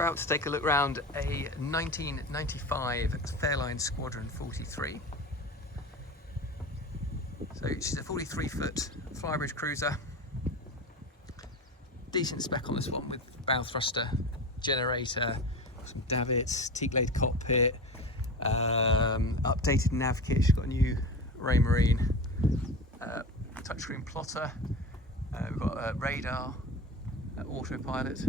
about to take a look around a 1995 Fairline Squadron 43. So she's a 43-foot flybridge cruiser. Decent spec on this one with bow thruster, generator, some davits, teak-laid cockpit, updated nav kit. She's got a new Raymarine touchscreen plotter. We've got a radar, autopilot.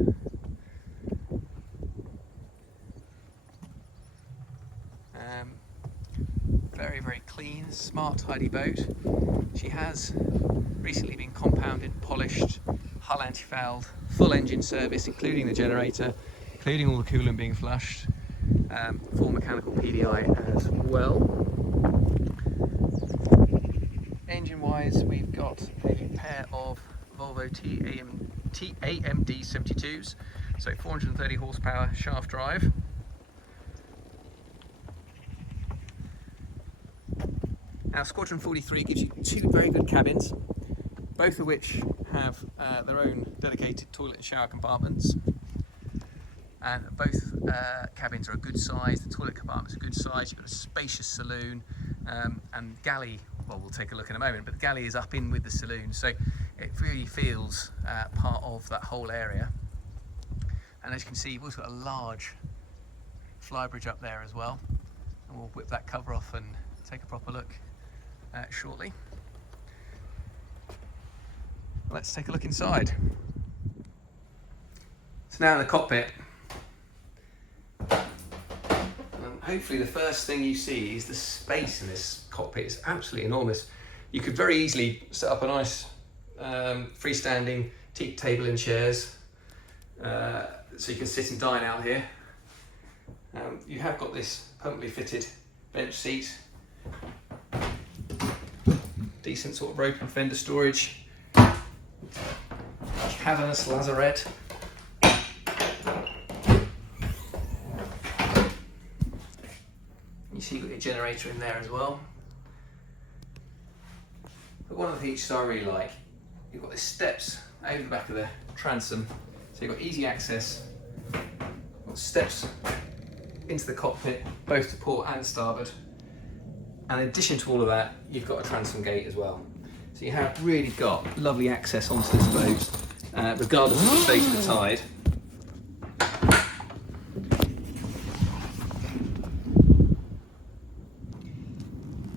Very, very clean, smart, tidy boat. She has recently been compounded, polished, hull anti-fouled, full engine service, including the generator, including all the coolant being flushed, full mechanical PDI as well. Engine-wise, we've got a pair of Volvo AMD 72s, so 430 horsepower shaft drive. Our Squadron 43 gives you two very good cabins, both of which have their own dedicated toilet and shower compartments. And both cabins are a good size. The toilet compartment's a good size. You've got a spacious saloon and galley. Well, we'll take a look in a moment, but the galley is up in with the saloon, so it really feels part of that whole area. And as you can see, you've also got a large flybridge up there as well. And we'll whip that cover off and take a proper look shortly. Let's take a look inside. So now in the cockpit, hopefully the first thing you see is the space in this cockpit. It's absolutely enormous. You could very easily set up a nice freestanding teak table and chairs, so you can sit and dine out here. You have got this permanently fitted bench seat, decent sort of rope and fender storage, cavernous lazarette. You see you've got your generator in there as well. But one of the features I really like, you've got the steps over the back of the transom, so you've got easy access. You've got steps into the cockpit, both to port and starboard. And in addition to all of that, you've got a transom gate as well. So you have really got lovely access onto this boat, regardless of the state of the tide.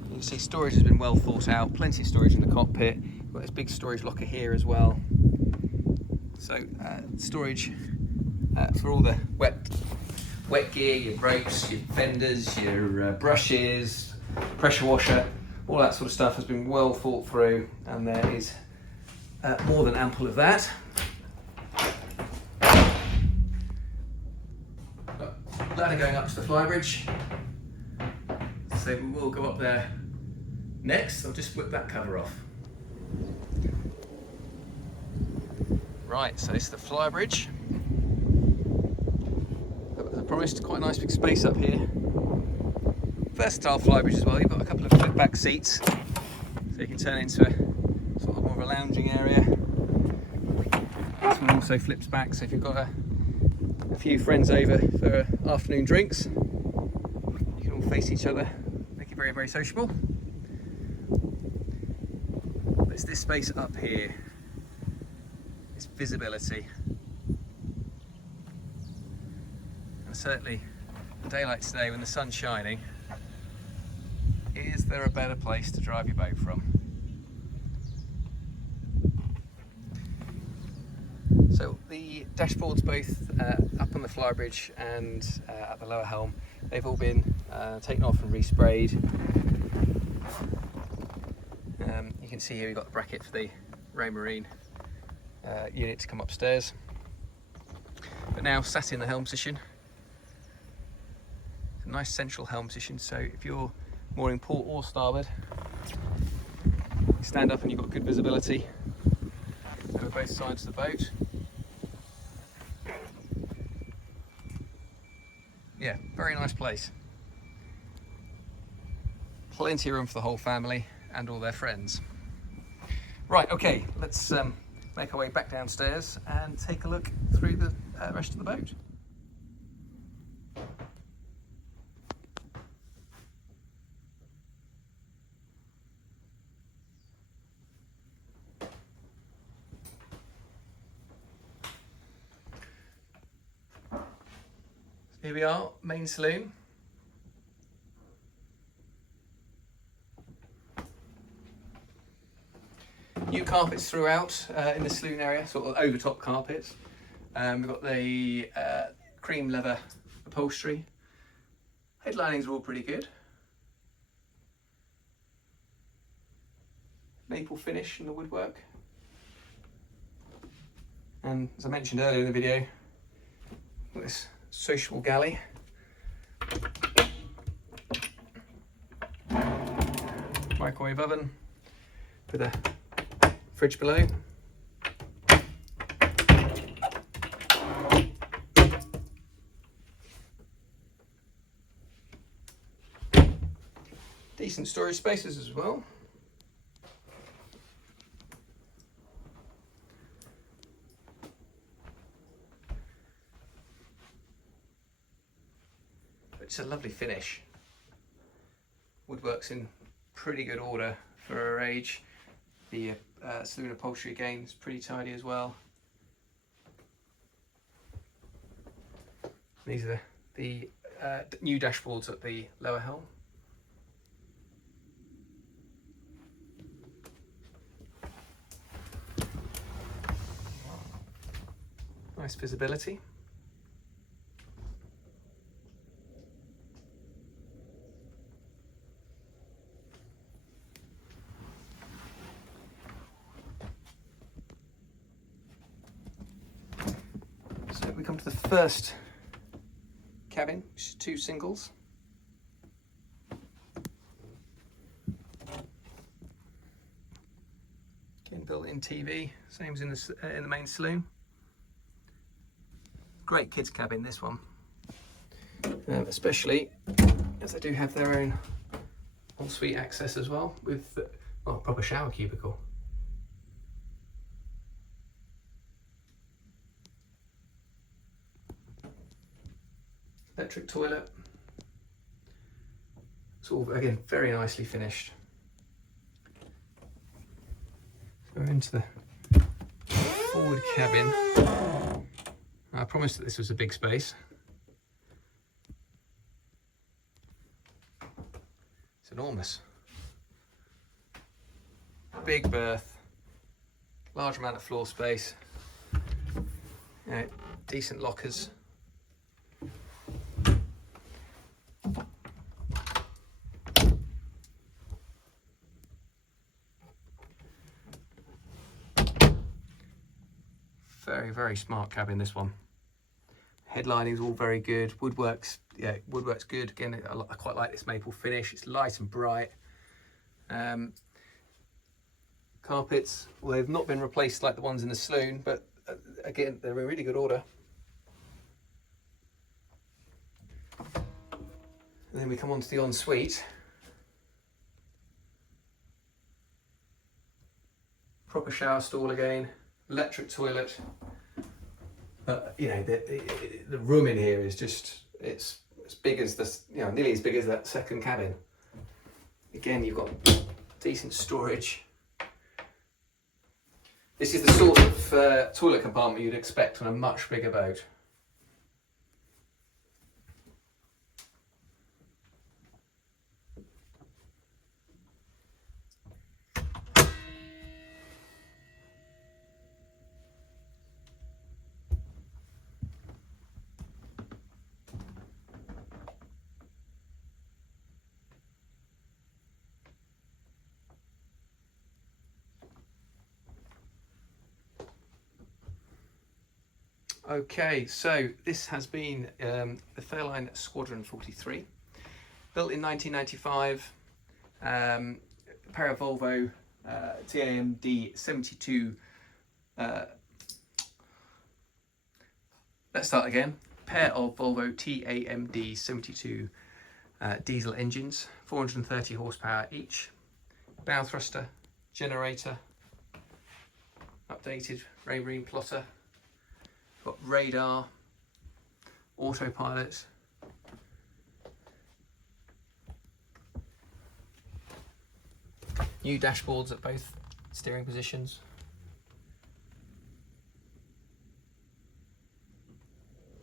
You can see storage has been well thought out, plenty of storage in the cockpit. You've got this big storage locker here as well. So storage for all the wet gear, your ropes, your fenders, your brushes, pressure washer, all that sort of stuff has been well thought through, and there is more than ample of that. Ladder going up to the flybridge, so we will go up there next. I'll just whip that cover off. Right, so this is the flybridge. As I promised, quite a nice big space up here. Versatile flybridge as well. You've got a couple of flip back seats, so you can turn it into a sort of more of a lounging area. This one also flips back, so if you've got a few friends over for afternoon drinks, you can all face each other, make it very, very sociable. But it's this space up here, this visibility, and certainly a day like today when the sun's shining, is there a better place to drive your boat from? So the dashboards, both up on the flybridge and at the lower helm, they've all been taken off and resprayed. You can see here we've got the bracket for the Raymarine unit to come upstairs. But now sat in the helm position, it's a nice central helm position, so if you're mooring port or starboard, you stand up and you've got good visibility over both sides of the boat. Yeah, very nice place. Plenty of room for the whole family and all their friends. Right, okay, let's make our way back downstairs and take a look through the rest of the boat. Here we are, main saloon. New carpets throughout in the saloon area, sort of overtop carpets. We've got the cream leather upholstery. Headlinings are all pretty good. Maple finish in the woodwork. And as I mentioned earlier in the video, this sociable galley. Microwave oven with a fridge below. Decent storage spaces as well. It's a lovely finish. Woodwork's in pretty good order for her age. The saloon upholstery again is pretty tidy as well. These are the new dashboards at the lower helm. Nice visibility. So we come to the first cabin, which is 2 singles. Again, built-in TV, same as in the main saloon. Great kids cabin, this one, especially as they do have their own ensuite access as well, with a proper shower cubicle. Electric toilet. It's all again very nicely finished. So we're into the forward cabin. I promised that this was a big space. It's enormous. Big berth, large amount of floor space, decent lockers. Very, very smart cabin, this one. Headlining is all very good. Woodwork's good. Again, I quite like this maple finish. It's light and bright. Carpets, well, they've not been replaced like the ones in the saloon, but again, they're in really good order. And then we come on to the ensuite. Proper shower stall again. Electric toilet. The room in here is just, it's as big as this, nearly as big as that second cabin. Again, you've got decent storage. This is the sort of toilet compartment you'd expect on a much bigger boat. Okay, so this has been the Fairline Squadron 43, built in 1995, pair of Volvo TAMD 72, let's start again, pair of Volvo TAMD 72 diesel engines, 430 horsepower each, bow thruster, generator, updated Raymarine plotter. Got radar, autopilot, new dashboards at both steering positions,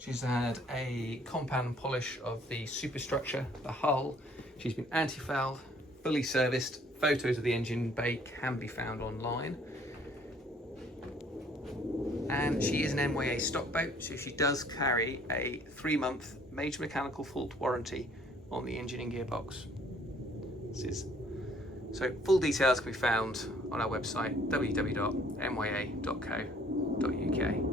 She's had a compound polish of the superstructure, the hull. She's been anti-fouled, fully serviced. Photos of the engine bay can be found online. And she is an MYA stock boat, so she does carry a 3-month major mechanical fault warranty on the engine and gearbox. So full details can be found on our website, www.mya.co.uk.